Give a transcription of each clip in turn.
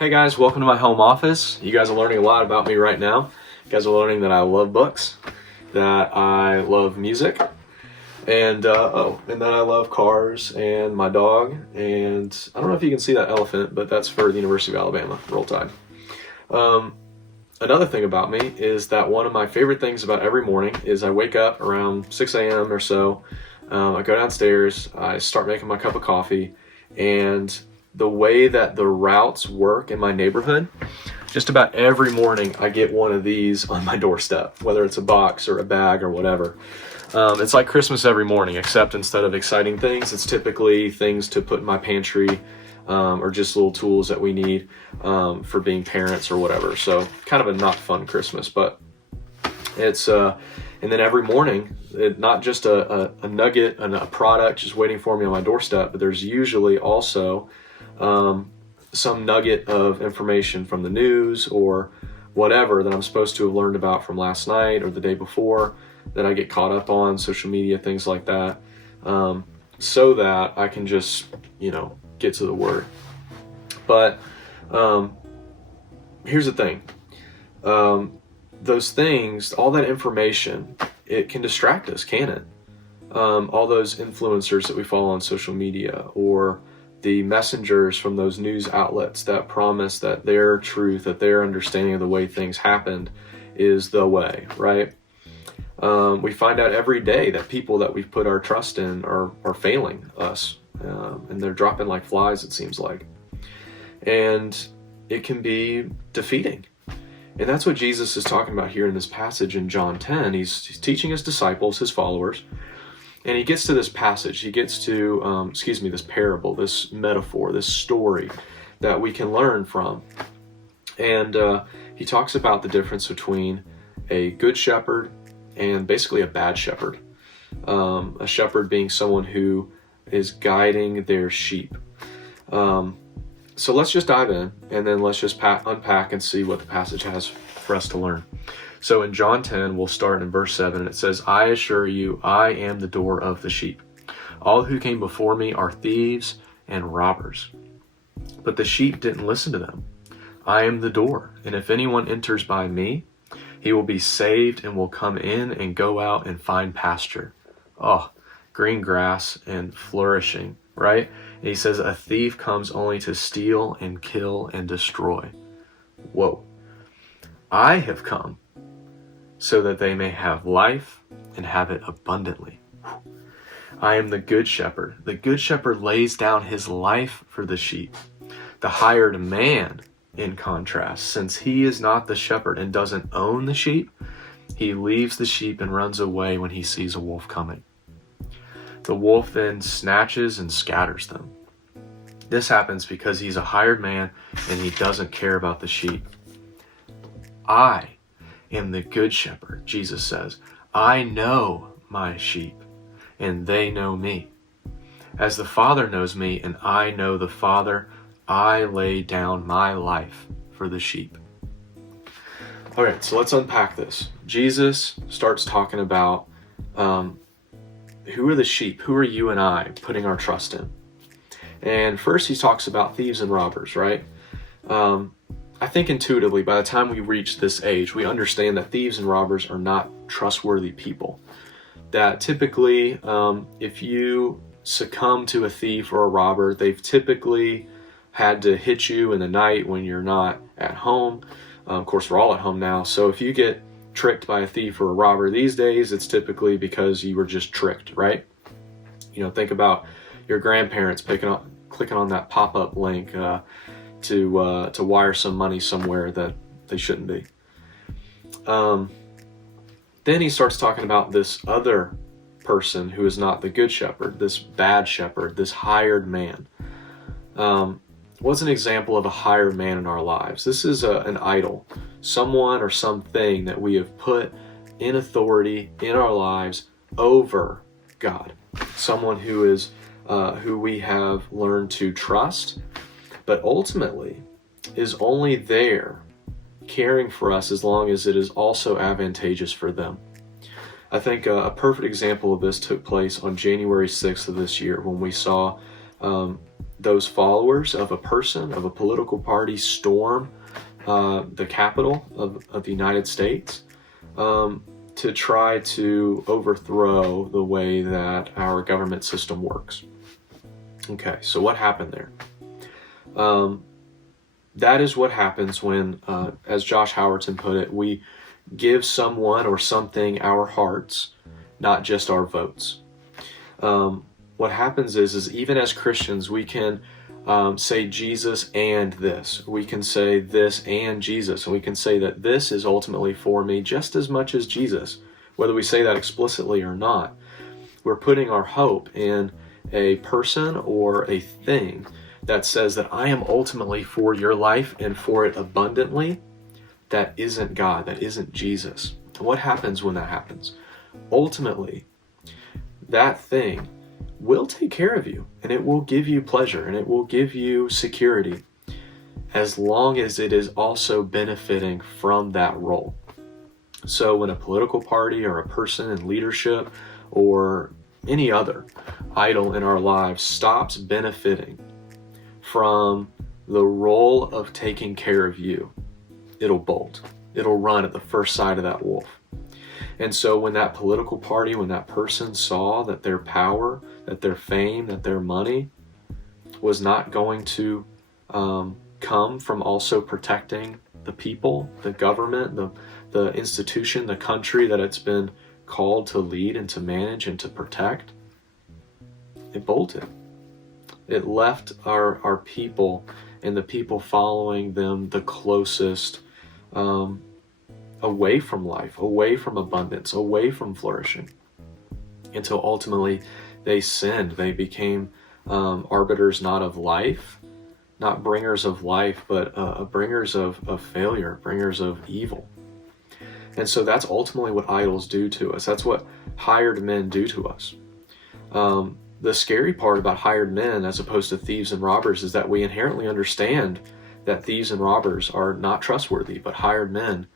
Hey guys, welcome to my home office. You guys are learning a lot about me right now. You guys are learning that I love books, that I love music, and that I love cars and my dog. And I don't know if you can see that elephant, but that's for the University of Alabama. Roll Tide. Another thing about me is that one of my favorite things about every morning is I wake up around 6 a.m. or so. I go downstairs, I start making my cup of coffee, and the way that the routes work in my neighborhood, just about every morning I get one of these on my doorstep, whether it's a box or a bag or whatever. It's like Christmas every morning, except instead of exciting things, it's typically things to put in my pantry, or just little tools that we need for being parents or whatever. So kind of a not fun Christmas, but it's and then every morning, not just a nugget and a product just waiting for me on my doorstep, but there's usually also some nugget of information from the news or whatever that I'm supposed to have learned about from last night or the day before that I get caught up on, social media, things like that, so that I can just, get to the word. But here's the thing. Those things, all that information, it can distract us, can it? All those influencers that we follow on social media, or the messengers from those news outlets that promise that their truth, that their understanding of the way things happened is the way, right? We find out every day that people that we've put our trust in are failing us, and they're dropping like flies, it seems like. And it can be defeating. And that's what Jesus is talking about here in this passage in John 10. He's teaching his disciples, his followers, and he gets to this passage. He gets to, this parable, this metaphor, this story that we can learn from. And he talks about the difference between a good shepherd and basically a bad shepherd. A shepherd being someone who is guiding their sheep. So let's just dive in, and then let's just unpack and see what the passage has for us to learn. So in John 10, we'll start in verse 7, and it says, "I assure you, I am the door of the sheep. All who came before me are thieves and robbers, but the sheep didn't listen to them. I am the door, and if anyone enters by me, he will be saved and will come in and go out and find pasture." Oh, green grass and flourishing, right? And he says, "A thief comes only to steal and kill and destroy." Whoa. "I have come so that they may have life and have it abundantly. I am the good shepherd. The good shepherd lays down his life for the sheep. The hired man, in contrast, since he is not the shepherd and doesn't own the sheep, he leaves the sheep and runs away when he sees a wolf coming. The wolf then snatches and scatters them. This happens because he's a hired man and he doesn't care about the sheep. I am the good shepherd," Jesus says. "I know my sheep, and they know me. As the Father knows me, and I know the Father, I lay down my life for the sheep." All right, so let's unpack this. Jesus starts talking about who are the sheep? Who are you and I putting our trust in? And first he talks about thieves and robbers, right? I think intuitively, by the time we reach this age, we understand that thieves and robbers are not trustworthy people. That typically, if you succumb to a thief or a robber, they've typically had to hit you in the night when you're not at home. Of course, we're all at home now. So if you get tricked by a thief or a robber these days, it's typically because you were just tricked, right? Think about your grandparents clicking on that pop-up link to wire some money somewhere that they shouldn't be. Then he starts talking about this other person who is not the good shepherd, this bad shepherd, this hired man. What's an example of a hired man in our lives? This is an idol, someone or something that we have put in authority in our lives over God. Someone who is who we have learned to trust, but ultimately is only there caring for us as long as it is also advantageous for them. I think a perfect example of this took place on January 6th of this year when we saw those followers of a person, of a political party, storm the capital of the United States to try to overthrow the way that our government system works. Okay, so what happened there? That is what happens when, as Josh Howardson put it, we give someone or something our hearts, not just our votes. What happens is even as Christians, we can say Jesus and this. We can say this and Jesus. And we can say that this is ultimately for me just as much as Jesus. Whether we say that explicitly or not, we're putting our hope in a person or a thing that says that I am ultimately for your life and for it abundantly. That isn't God. That isn't Jesus. And what happens when that happens? Ultimately, that thing will take care of you, and it will give you pleasure, and it will give you security, as long as it is also benefiting from that role. So when a political party or a person in leadership or any other idol in our lives stops benefiting from the role of taking care of you, it'll bolt. It'll run at the first sight of that wolf. And so when that political party, when that person saw that their power, that their fame, that their money was not going to come from also protecting the people, the government, the institution, the country that it's been called to lead and to manage and to protect, it bolted. It left our people and the people following them the closest away from life, away from abundance, away from flourishing, until ultimately they sinned. They became arbiters not of life, not bringers of life, but bringers of failure, bringers of evil. And so that's ultimately what idols do to us. That's what hired men do to us. The scary part about hired men as opposed to thieves and robbers is that we inherently understand that thieves and robbers are not trustworthy, but hired men,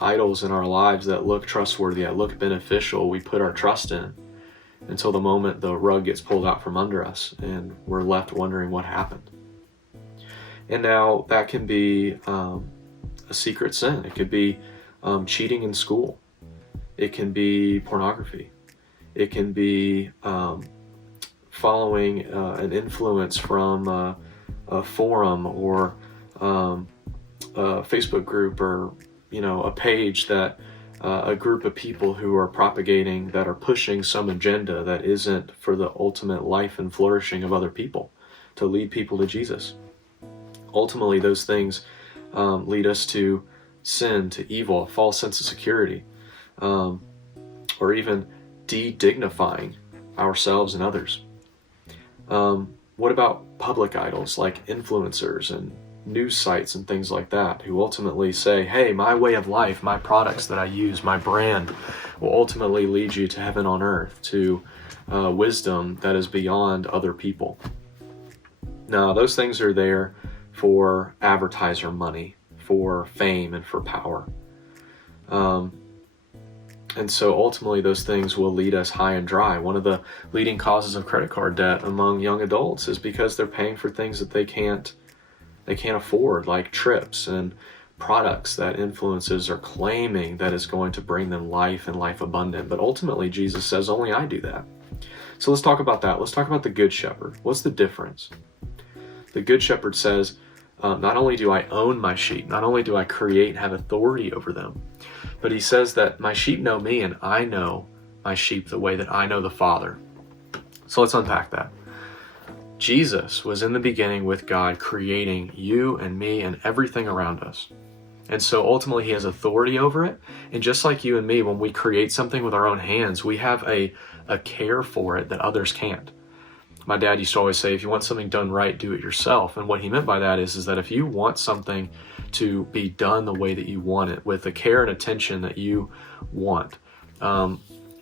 idols in our lives that look trustworthy, that look beneficial, we put our trust in until the moment the rug gets pulled out from under us and we're left wondering what happened. And now that can be a secret sin. It could be cheating in school. It can be pornography. It can be following an influence from a forum or a Facebook group, or a page that a group of people who are propagating, that are pushing some agenda that isn't for the ultimate life and flourishing of other people, to lead people to Jesus. Ultimately, those things lead us to sin, to evil, a false sense of security, or even de-dignifying ourselves and others. What about public idols like influencers and news sites and things like that, who ultimately say, hey, my way of life, my products that I use, my brand will ultimately lead you to heaven on earth, to wisdom that is beyond other people. Now, those things are there for advertiser money, for fame, and for power. And so ultimately those things will lead us high and dry. One of the leading causes of credit card debt among young adults is because they're paying for things that they can't afford, like trips and products that influences are claiming that is going to bring them life and life abundant. But ultimately Jesus says, only I do that. So let's talk about that. Let's talk about the Good Shepherd. What's the difference? The Good Shepherd says, not only do I own my sheep, not only do I create and have authority over them, but he says that my sheep know me and I know my sheep the way that I know the Father. So let's unpack that. Jesus was in the beginning with God, creating you and me and everything around us. And so ultimately he has authority over it. And just like you and me, when we create something with our own hands, we have a care for it that others can't. My dad used to always say, if you want something done right, do it yourself. And what he meant by that is that if you want something to be done the way that you want it, with the care and attention that you want,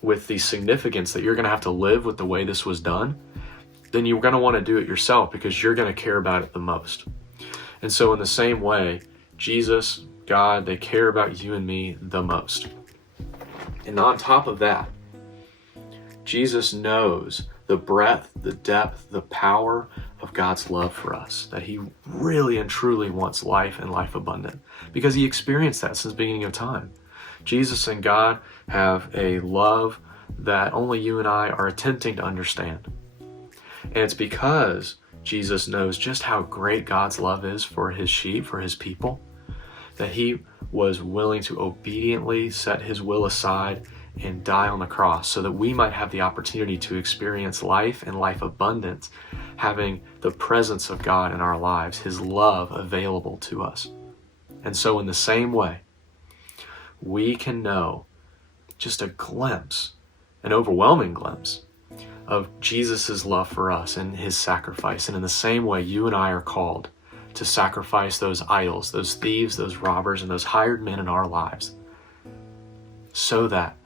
with the significance that you're going to have to live with the way this was done, then you're going to want to do it yourself because you're going to care about it the most. And so in the same way, Jesus, God, they care about you and me the most. And on top of that, Jesus knows the breadth, the depth, the power of God's love for us, that he really and truly wants life and life abundant, because he experienced that since the beginning of time. Jesus and God have a love that only you and I are attempting to understand. And it's because Jesus knows just how great God's love is for his sheep, for his people, that he was willing to obediently set his will aside and die on the cross so that we might have the opportunity to experience life and life abundance, having the presence of God in our lives, his love available to us. And so in the same way, we can know just a glimpse, an overwhelming glimpse of Jesus' love for us and his sacrifice. And in the same way, you and I are called to sacrifice those idols, those thieves, those robbers, and those hired men in our lives, so that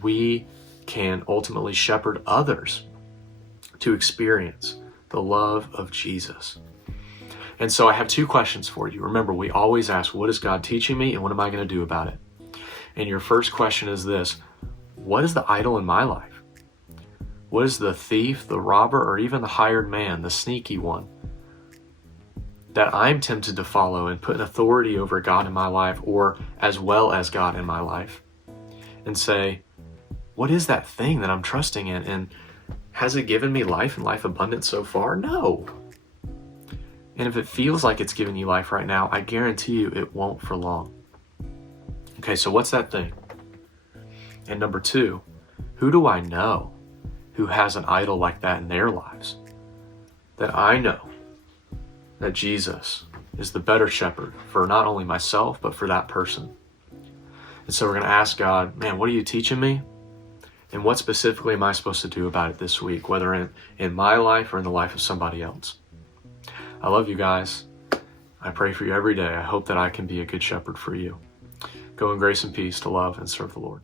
we can ultimately shepherd others to experience the love of Jesus. And so I have two questions for you. Remember, we always ask, what is God teaching me and what am I going to do about it? And your first question is this: what is the idol in my life? What is the thief, the robber, or even the hired man, the sneaky one, that I'm tempted to follow and put an authority over God in my life, or as well as God in my life, and say, what is that thing that I'm trusting in? And has it given me life and life abundance so far? No. And if it feels like it's giving you life right now, I guarantee you it won't for long. Okay, so what's that thing? And number two, who do I know who has an idol like that in their lives? That I know that Jesus is the better shepherd for not only myself, but for that person. And so we're going to ask God, man, what are you teaching me? And what specifically am I supposed to do about it this week, whether in my life or in the life of somebody else? I love you guys. I pray for you every day. I hope that I can be a good shepherd for you. Go in grace and peace to love and serve the Lord.